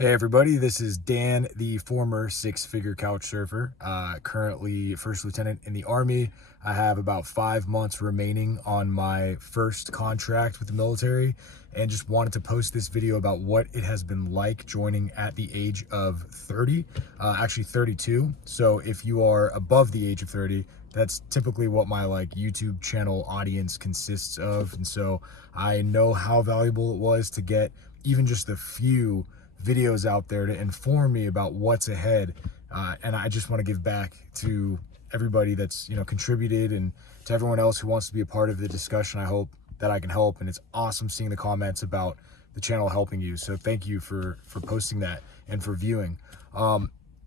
Hey everybody, this is Dan, the former six-figure couch surfer, currently first lieutenant in the Army. I have about 5 months remaining on my first contract with the military and just wanted to post this video about what it has been like joining at the age of 30, actually 32. So if you are above the age of 30, that's typically what my YouTube channel audience consists of. And so I know how valuable it was to get even just a few videos out there to inform me about what's ahead, and I just want to give back to everybody that's contributed, and to everyone else who wants to be a part of the discussion. I hope that I can help, and it's awesome seeing the comments about the channel helping you, so thank you for posting that and for viewing.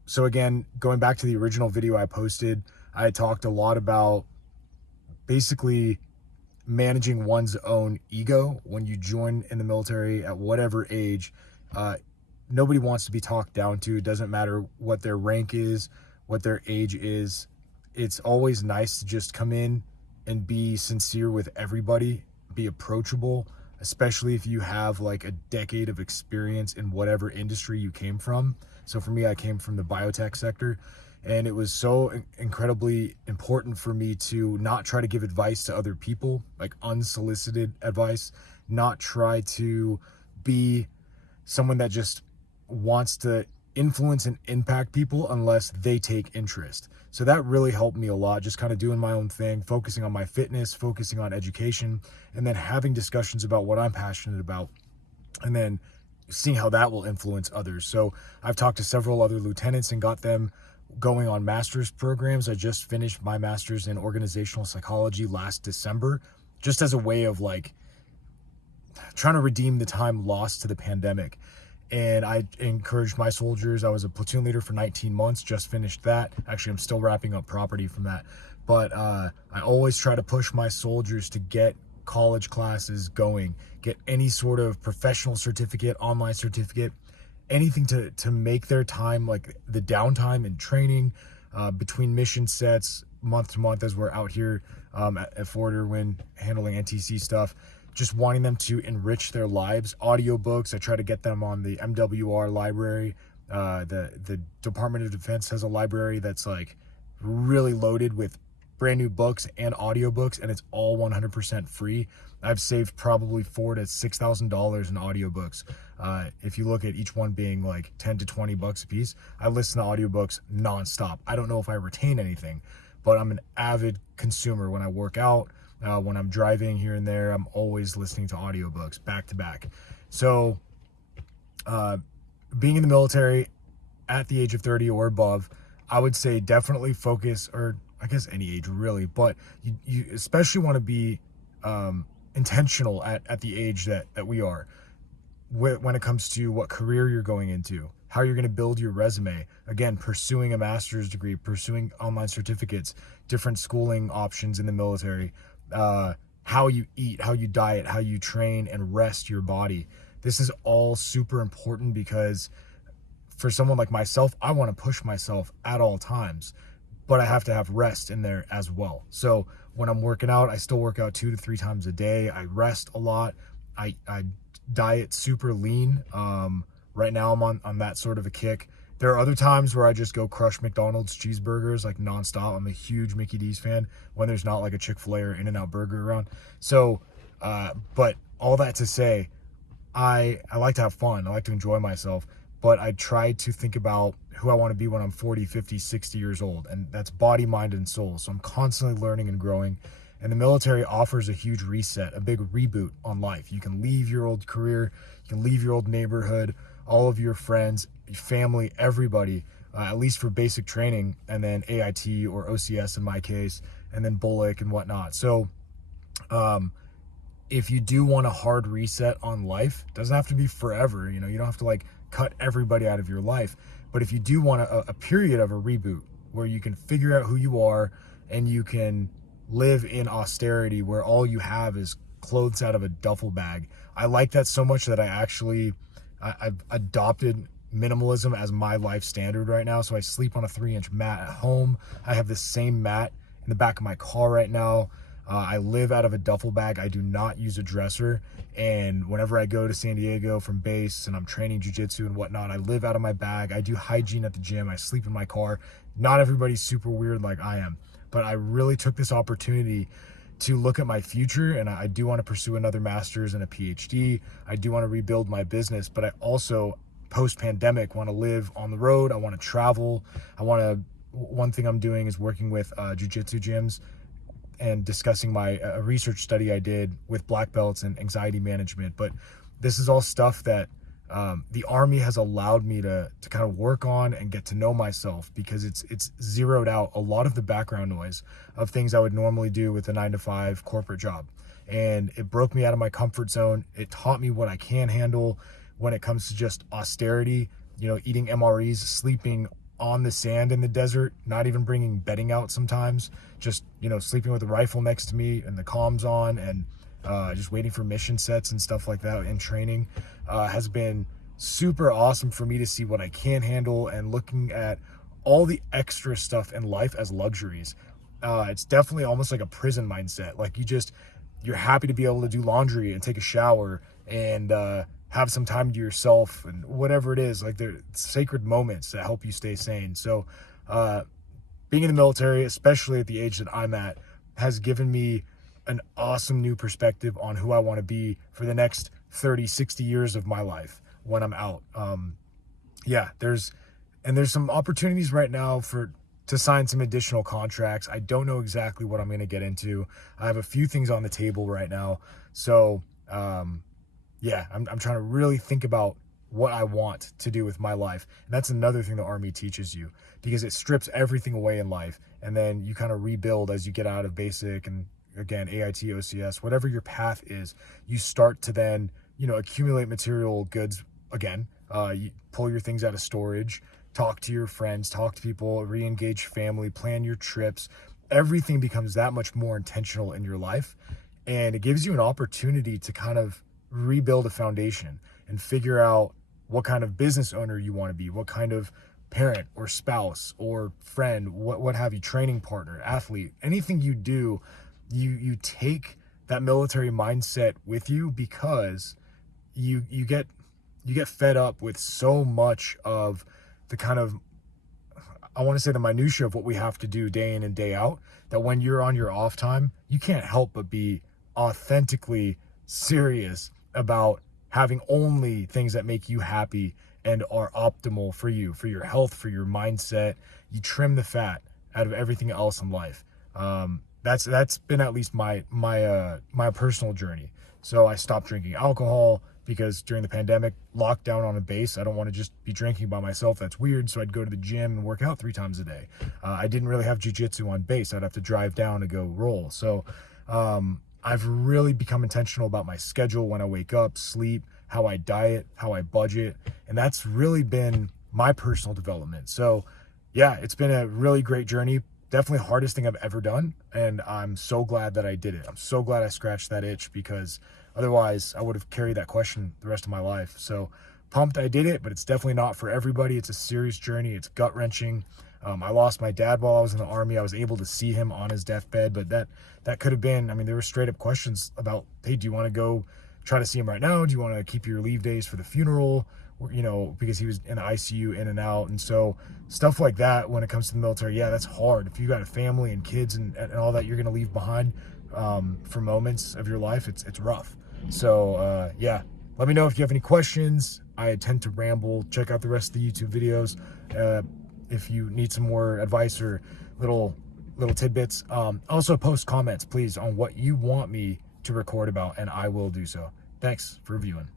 So again, going back to the original video I posted, I talked a lot about basically managing one's own ego when you join in the military at whatever age. Nobody wants to be talked down to. It doesn't matter what their rank is, what their age is. It's always nice to just come in and be sincere with everybody, be approachable, especially if you have like a decade of experience in whatever industry you came from. So for me, I came from the biotech sector, and it was so incredibly important for me to not try to give advice to other people, like unsolicited advice, not try to be someone that just wants to influence and impact people unless they take interest. So that really helped me a lot, just kind of doing my own thing, focusing on my fitness, focusing on education, and then having discussions about what I'm passionate about, and then seeing how that will influence others. So I've talked to several other lieutenants and got them going on master's programs. I just finished my master's in organizational psychology last December, just as a way of like trying to redeem the time lost to the pandemic. And I encouraged my soldiers. I was a platoon leader for 19 months, just finished that. Actually, I'm still wrapping up property from that. But I always try to push my soldiers to get college classes going, get any sort of professional certificate, online certificate, anything to make their time, like the downtime and training between mission sets, month to month, as we're out here at Fort Irwin handling NTC stuff, just wanting them to enrich their lives. Audiobooks, I try to get them on the MWR library. The Department of Defense has a library that's like really loaded with brand new books and audiobooks, and it's all 100% free. I've saved probably $4,000 to $6,000 in audiobooks. If you look at each one being like 10 to 20 bucks a piece, I listen to audiobooks nonstop. I don't know if I retain anything, but I'm an avid consumer. When I work out, when I'm driving here and there, I'm always listening to audiobooks back to back. So being in the military at the age of 30 or above, I would say definitely focus, or I guess any age really, but you especially want to be intentional at the age that we are, when it comes to what career you're going into, how you're going to build your resume. Again, pursuing a master's degree, pursuing online certificates, different schooling options in the military, how you eat, how you diet, how you train and rest your body. This is all super important, because for someone like myself, I want to push myself at all times, but I have to have rest in there as well. So when I'm working out, I still work out 2 to 3 times a day. I rest a lot. I diet super lean. Right now I'm on that sort of a kick. There are other times where I just go crush McDonald's cheeseburgers like nonstop. I'm a huge Mickey D's fan when there's not like a Chick-fil-A or In-N-Out burger around. So, but all that to say, I like to have fun. I like to enjoy myself, but I try to think about who I want to be when I'm 40, 50, 60 years old. And that's body, mind, and soul. So I'm constantly learning and growing. And the military offers a huge reset, a big reboot on life. You can leave your old career, you can leave your old neighborhood, all of your friends, your family, everybody, at least for basic training, and then AIT or OCS in my case, and then Bullock and whatnot. So if you do want a hard reset on life, it doesn't have to be forever. You don't have to like cut everybody out of your life. But if you do want a period of a reboot where you can figure out who you are and you can live in austerity where all you have is clothes out of a duffel bag, I like that so much that I've adopted minimalism as my life standard right now. So I sleep on a 3-inch mat at home. I have the same mat in the back of my car right now. I live out of a duffel bag. I do not use a dresser. And whenever I go to San Diego from base and I'm training jujitsu and whatnot, I live out of my bag. I do hygiene at the gym. I sleep in my car. Not everybody's super weird like I am, but I really took this opportunity to look at my future, and I do want to pursue another master's and a PhD. I do want to rebuild my business, but I also, post-pandemic, want to live on the road. I want to travel. One thing I'm doing is working with jiu-jitsu gyms and discussing my research study I did with black belts and anxiety management. But this is all stuff that the Army has allowed me to kind of work on and get to know myself, because it's zeroed out a lot of the background noise of things I would normally do with a 9-to-5 corporate job. And it broke me out of my comfort zone. It taught me what I can handle when it comes to just austerity, eating MREs, sleeping on the sand in the desert, not even bringing bedding out sometimes, just, sleeping with a rifle next to me and the comms on, and just waiting for mission sets and stuff like that in training has been super awesome for me to see what I can handle, and looking at all the extra stuff in life as luxuries. It's definitely almost like a prison mindset. Like you're happy to be able to do laundry and take a shower and have some time to yourself and whatever it is. Like they're sacred moments that help you stay sane. So being in the military, especially at the age that I'm at, has given me an awesome new perspective on who I want to be for the next 30, 60 years of my life when I'm out. There's some opportunities right now to sign some additional contracts. I don't know exactly what I'm going to get into. I have a few things on the table right now. So, I'm trying to really think about what I want to do with my life. And that's another thing the Army teaches you, because it strips everything away in life. And then you kind of rebuild as you get out of basic and, again, AIT, OCS, whatever your path is. You start to then, accumulate material goods again. You pull your things out of storage, talk to your friends, talk to people, re-engage family, plan your trips. Everything becomes that much more intentional in your life. And it gives you an opportunity to kind of rebuild a foundation and figure out what kind of business owner you want to be, what kind of parent or spouse or friend, what have you, training partner, athlete. Anything you do, you take that military mindset with you, because you get fed up with so much of the kind of, I want to say, the minutia of what we have to do day in and day out, that when you're on your off time, you can't help but be authentically serious about having only things that make you happy and are optimal for you, for your health, for your mindset. You trim the fat out of everything else in life. That's been at least my personal journey. So I stopped drinking alcohol, because during the pandemic, lockdown on a base, I don't want to just be drinking by myself. That's weird. So I'd go to the gym and work out 3 times a day. I didn't really have jiu-jitsu on base. I'd have to drive down to go roll. So I've really become intentional about my schedule, when I wake up, sleep, how I diet, how I budget. And that's really been my personal development. So it's been a really great journey. Definitely hardest thing I've ever done. And I'm so glad that I did it. I'm so glad I scratched that itch, because otherwise I would have carried that question the rest of my life. So pumped I did it, but it's definitely not for everybody. It's a serious journey. It's gut wrenching. I lost my dad while I was in the Army. I was able to see him on his deathbed, but that could have been, there were straight up questions about, hey, do you want to go try to see him right now? Do you want to keep your leave days for the funeral? Or, because he was in the ICU, in and out. And so stuff like that, when it comes to the military, that's hard. If you got a family and kids and all that you're going to leave behind for moments of your life, it's rough. So let me know if you have any questions. I tend to ramble. Check out the rest of the YouTube videos if you need some more advice or little tidbits. Also post comments, please, on what you want me to record about, and I will do so. Thanks for viewing.